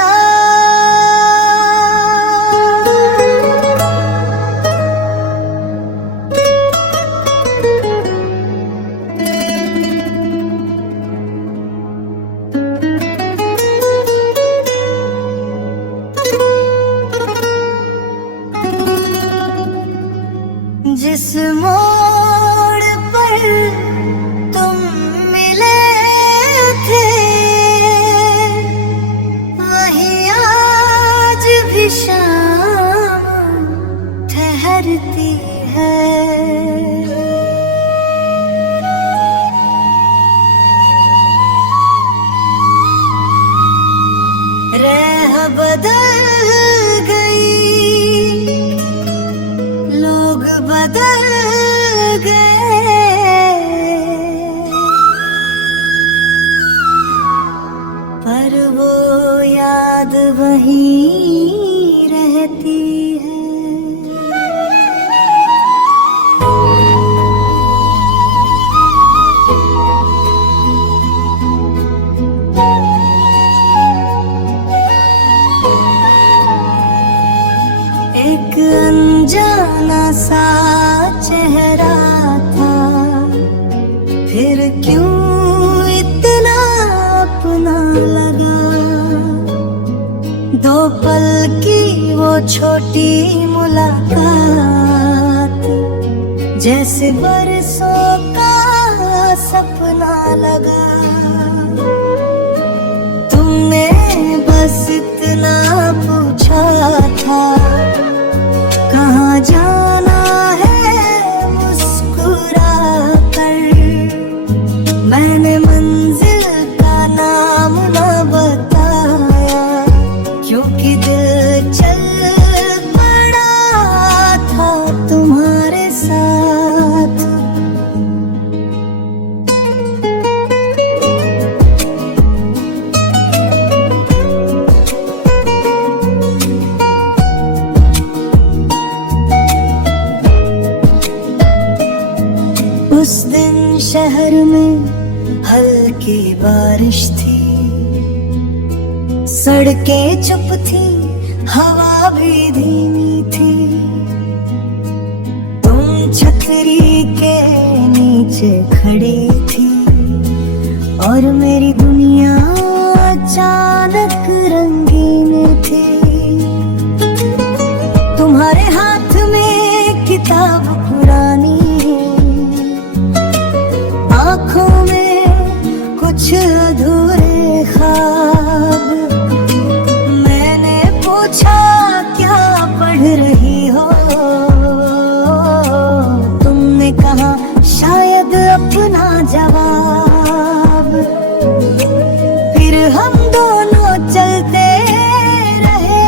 पड़ा। जिस मोड़ पर तुम मिले थे वहीं आज भी शाम ठहरती है। राह बदल गई, लोग बदल गए, पर वो याद वहीं रहती है। एक अनजाना सा चेहरा था, फिर क्यों इतना अपना लगा। दो पल की वो छोटी मुलाकात जैसे बरसों का सपना लगा। तुमने बस इतना पूछा था, कहाँ जाना है मुस्कुरा कर। मैंने मंजिल का नाम न बताया, क्योंकि दिल चल पड़ा था तुम्हारे साथ। उस दिन शहर में हल्की बारिश थी, सड़कें चुप थी, हवा भी धीमी थी। तुम छतरी के नीचे खड़ी थी और मेरी दुनिया अचानक रंगीन थी। तुम्हारे हाथ में किताब पुरानी, आँखों में कुछ अधूरे ख्वाब। मैंने पूछा क्या पढ़ रही हो, तुमने कहा शायद अपना जवाब। फिर हम दोनों चलते रहे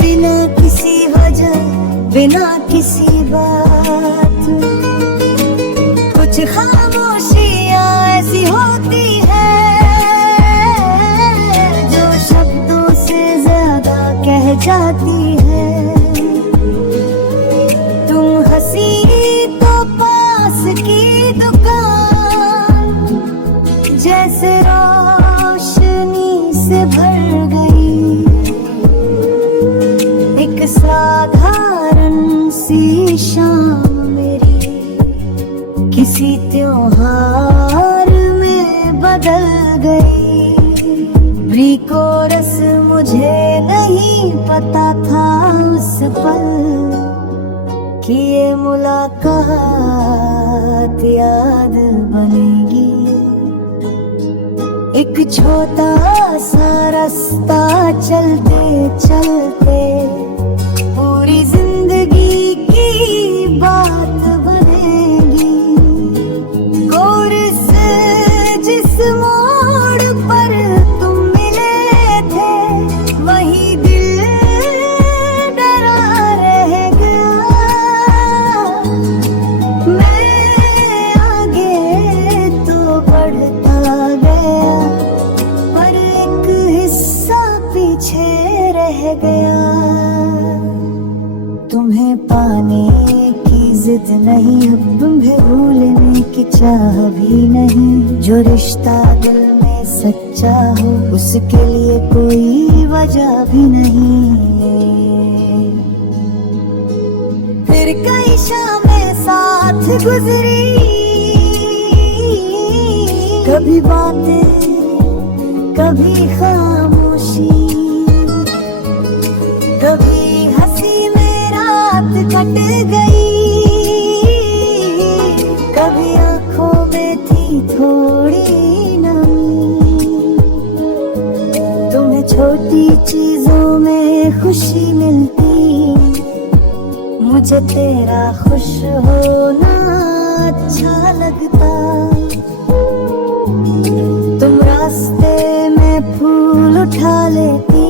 बिना किसी वजह, बिना किसी बात। कुछ खामोशियां ऐसी होती है जो शब्दों से ज्यादा कह जाती है। तुम हंसी तो पास की दुकान जैसे रोशनी से भर गई। एक साधारण सी शाम मेरी किसी त्योहार में बदल गई। प्री कोरस मुझे नहीं पता था उस पल कि ये मुलाकात याद बनेगी। एक छोटा सा रास्ता चलते चलते पूरी जिंदगी की बात बनेगी। गौर से जिस मोड़ पर तुम मिले थे वही दिल डरा रह गया। मैं आगे तो बढ़ता गया पर एक हिस्सा पीछे रह गया। तुम्हें पाने की जिद नहीं, अब तुम्हें भूलने की चाह भी नहीं। जो रिश्ता दिल में सच्चा चाहो उसके लिए कोई वजह भी नहीं। फिर कई शामें साथ गुजरी, कभी बातें कभी खामोशी, कभी हंसी में रात कट गई, कभी आंखों में थी थोड़ी नमी। तुम्हें छोटी चीजों में खुशी मिलती, मुझे तेरा खुश होना अच्छा लगता। तुम रास्ते में फूल उठा लेती,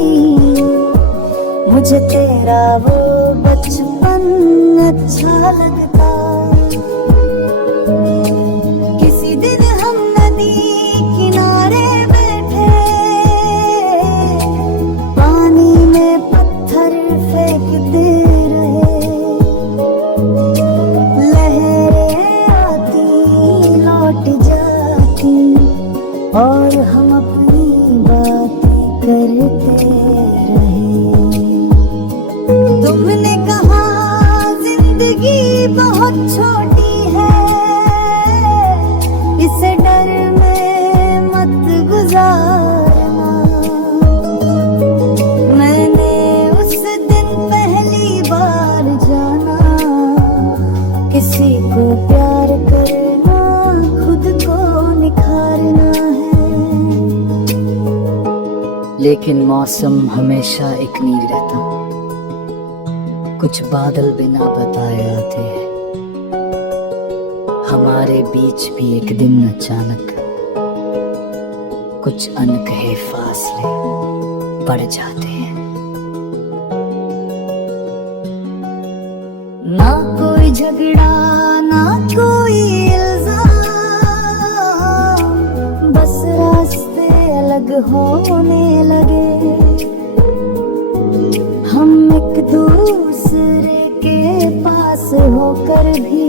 मुझे तेरा वो बचपन अच्छा लगता। किसी दिन हम नदी किनारे बैठे, पानी में पत्थर फेंकते रहे, लहरें आती लौट जाती और हम अपनी बातें करते रहे। तुमने कहा जिंदगी बहुत छोटी है, इसे डर में मत गुजारना। मैंने उस दिन पहली बार जाना, किसी को प्यार करना खुद को निखारना है। लेकिन मौसम हमेशा एक नीर रहता, कुछ बादल बिना बताए आते हैं। हमारे बीच भी एक दिन अचानक कुछ अनकहे फासले पड़ जाते हैं। ना कोई झगड़ा ना कोई इल्जाम, बस रास्ते अलग होने लगे। हम एक दूसरे के पास होकर भी